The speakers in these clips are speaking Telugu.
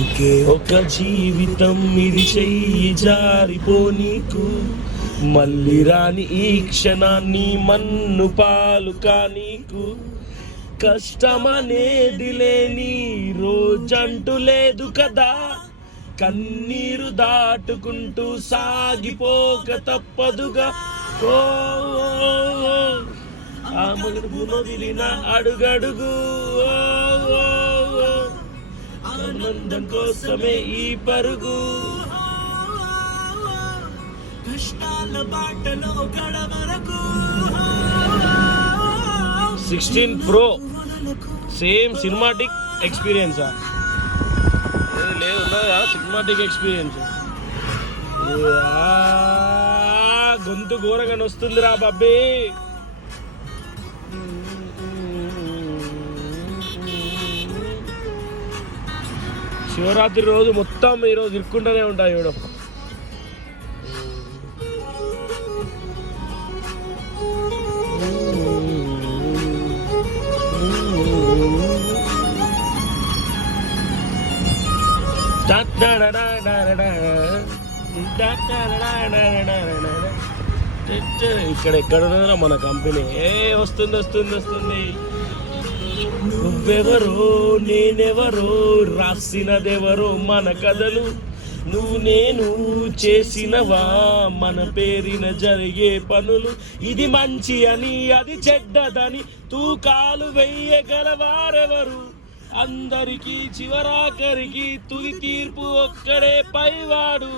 ఒకే ఒక జీవితం ఇది, చెయ్యి జారిపోనీకు, మళ్ళీ రాని ఈ క్షణాన్ని మన్ను పాలు కానీకు. కష్టమనేది లేని రోజంటూ లేదు కదా, కన్నీరు దాటుకుంటూ సాగిపోక తప్పదుగా. ఓ ఆ మగుడులో విరిన అడుగడుగు, ఆనందం కోసమే ఈ పరుగు. కష్టాల బాటలో గడవరకు 16 Pro సేమ్ సినిమాటిక్ ఎక్స్పీరియన్స్ లేదు ఉన్నదా? Cinematic experience. గొంతు ఘోరంగా వస్తుందిరా బాబీ. శివరాత్రి రోజు మొత్తం ఈరోజు ఇరుక్కుంటూనే ఉంటాయి ఇవ్వడం. ఇక్కడ ఎక్కడ ఉన్నదా మన కంపెనీ? వస్తుంది వస్తుంది వస్తుంది. నువ్వెవరో నేనెవరో, రాసినదెవరో మన కథలు, నువ్వు నేను చేసినవా మన పేరిన జరిగే పనులు. ఇది మంచి అని అది చెడ్డదని తూకాలు వెయ్యగలవారెవరు? అందరికీ చివరాఖరికి తుది తీర్పు ఒక్కడే పైవాడు.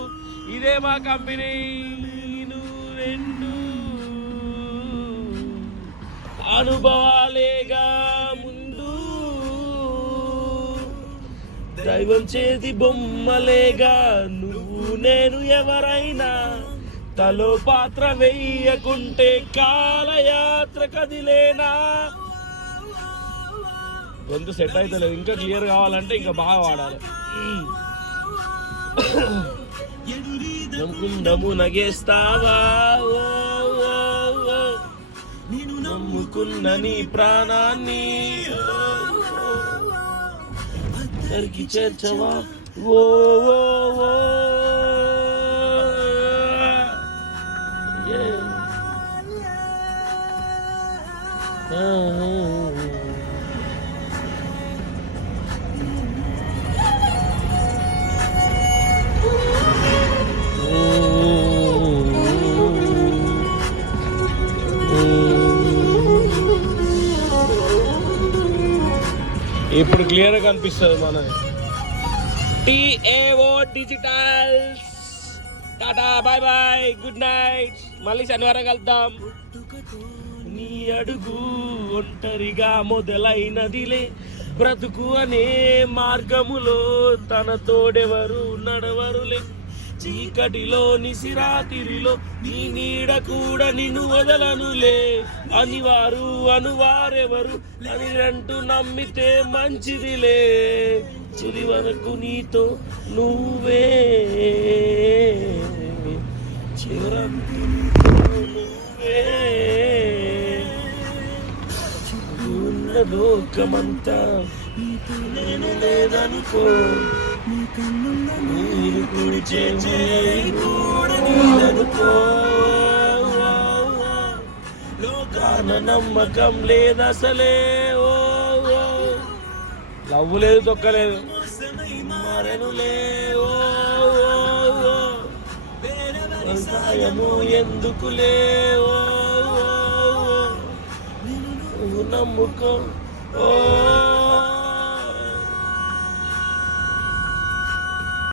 ఇదే మా కంపెనీ. రెండు అనుభవాలేగా ముందు, దైవం చేతి బొమ్మలేగా నువ్వు నేను ఎవరైనా. తలో పాత్ర వెయ్యకుంటే కాలయాత్ర కదిలేనా. గొంతు సెట్ అయితే లేదు, ఇంకా క్లియర్ కావాలంటే ఇంకా బాగా వాడాలి. నమ్ముకుందము నగేస్తావా, నేను నమ్ముకున్న నీ ప్రాణాన్ని అందరికి చేర్చవా. ఓ ఇప్పుడు క్లియర్గా కనిపిస్తుంది మనది. TAO digitals. Tata, bye bye, good night. మళ్ళీ శనివారం కలుద్దాం. నీ అడుగు ఒంటరిగా మొదలైనదిలే, బ్రతుకు అనే మార్గములో తన తోడెవరు నడవరులే. చీకటిలో నిసిరాతిరిలో నీ నీడ కూడా నిన్ను వదలనులే. అనివారు అనువారెవరు అని అంటూ నమ్మితే మంచిదిలే. తుది వరకు నీతో నువ్వే, చివరకు నువ్వే. ఉన్న లోకమంతా నీతో నేను లేదనుకో, నీరు కుడి చేరుకో. లోకాన నమ్మకం లేదసలే. లవ్వు లేదు, తొక్కలేదు, మరెనులే. వ్యవసాయము ఎందుకులే, నువ్వు నమ్ముకో.